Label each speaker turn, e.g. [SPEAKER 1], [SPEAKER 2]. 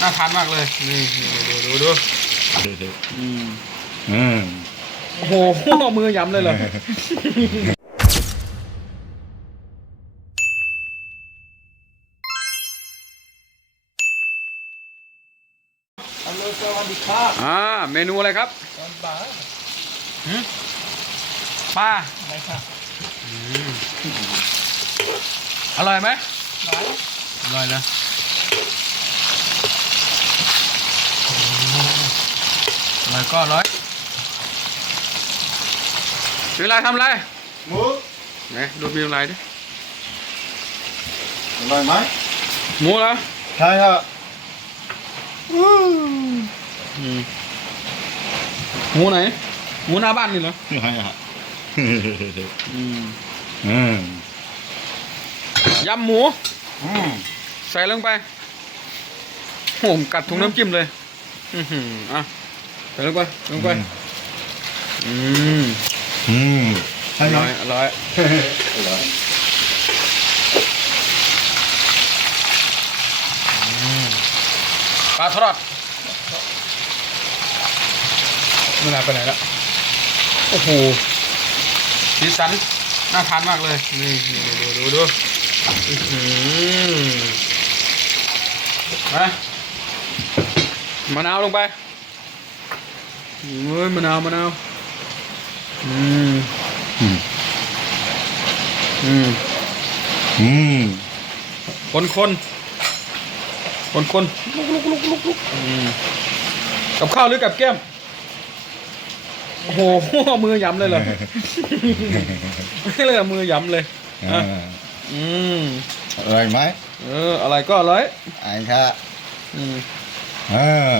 [SPEAKER 1] น่าทานมากเลยนี่นี่ดูดูดูอืม
[SPEAKER 2] อืม
[SPEAKER 1] โอ้โหมือยำเลยเหรอ
[SPEAKER 3] ฮัลโหลสวัสดีครับ
[SPEAKER 1] อ่าเมนูอะไรครับ
[SPEAKER 3] ตอนบ่าย
[SPEAKER 1] หืมปลา
[SPEAKER 3] ไหนครับ
[SPEAKER 1] อร่อยไหม
[SPEAKER 3] ไหน
[SPEAKER 1] อร่อยนะอร่อยก็อร่อยมีอะไรทำอะไร
[SPEAKER 2] หมู
[SPEAKER 1] ไหนดูมีอะ ไรดิ
[SPEAKER 2] อร่อยไหม
[SPEAKER 1] หมูเหรอ
[SPEAKER 2] ใช่ครับ
[SPEAKER 1] อืมหมูไหนหมูหน้าบ้านนี่เหรอ
[SPEAKER 2] ใช่ครับ
[SPEAKER 1] อืม
[SPEAKER 2] อืม
[SPEAKER 1] ยำหมู
[SPEAKER 2] อืม
[SPEAKER 1] ใส่ลงไปโอ้โหกัดถุงน้ำจิ้มเลย อือหืออะใส่ ลงไปลงไปอืม
[SPEAKER 2] อืม
[SPEAKER 1] อ
[SPEAKER 2] ใช่ไหม
[SPEAKER 1] ร่อยอร่อย
[SPEAKER 2] อร่อย
[SPEAKER 1] ปลาทอดไม่น่าไปไหนแล้วโอ้โหสีสันน่าทานมากเลย นี่นี่ดูดูดูอื้อหือมามะนาวลงไป เฮ้ยมะนาวมะนาวอืม
[SPEAKER 2] อืม
[SPEAKER 1] อืม
[SPEAKER 2] อืม
[SPEAKER 1] คนคนคนคนลุกลุกลุกลุกลุกอืมกับข้าวหรือกับแก้มโอ้โหมือยำเลยเหรอไม่เลยอะมือยำเลย
[SPEAKER 2] อ่า
[SPEAKER 1] อะอืม
[SPEAKER 2] อร่อยไหม
[SPEAKER 1] เอออะไรก็อร่อย
[SPEAKER 2] ไอ้ค่ะ
[SPEAKER 1] อืม
[SPEAKER 2] อ่า